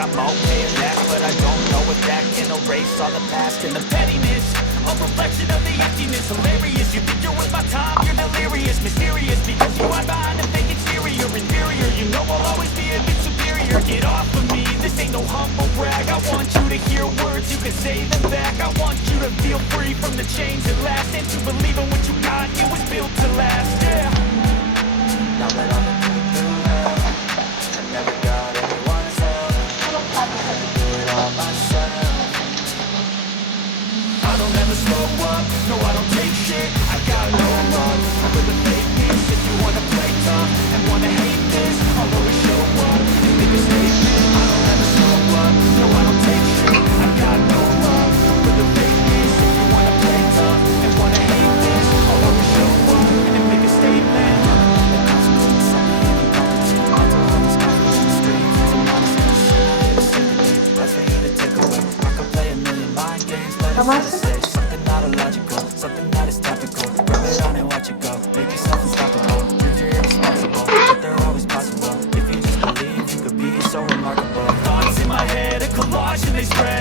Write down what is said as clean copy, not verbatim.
I'm okay in that, but I don't know if that can erase all the past and the pettiness. A reflection of the emptiness, hilarious. You think you're worth my time, you're delirious. Mysterious, because you hide behind a fake exterior. Inferior, you know I'll always be a bit superior. Get off of me, this ain't no humble brag. I want you to hear words, you can say them back. I want you to feel free from the chains that last, and to believe in what you got, it was built to last, yeah. Now that I've been through hell, I never got anyone's help. I had to do it all myself. I don't ever slow up, no I don't take shit. I got no love for the fakeness. If you wanna play tough and wanna hate this, I'll always show up and make a statement. I don't ever slow up, no I don't take shit. I got no love for the fakeness. If you wanna play tough and wanna hate this, I'll always show up and make a statement. Something not illogical, something that is topical. Rub it on and watch it go. Make yourself unstoppable. Dreams are irresponsible, but they're always possible. If you just believe, you could be so remarkable. Thoughts in my head, a collage and they spread.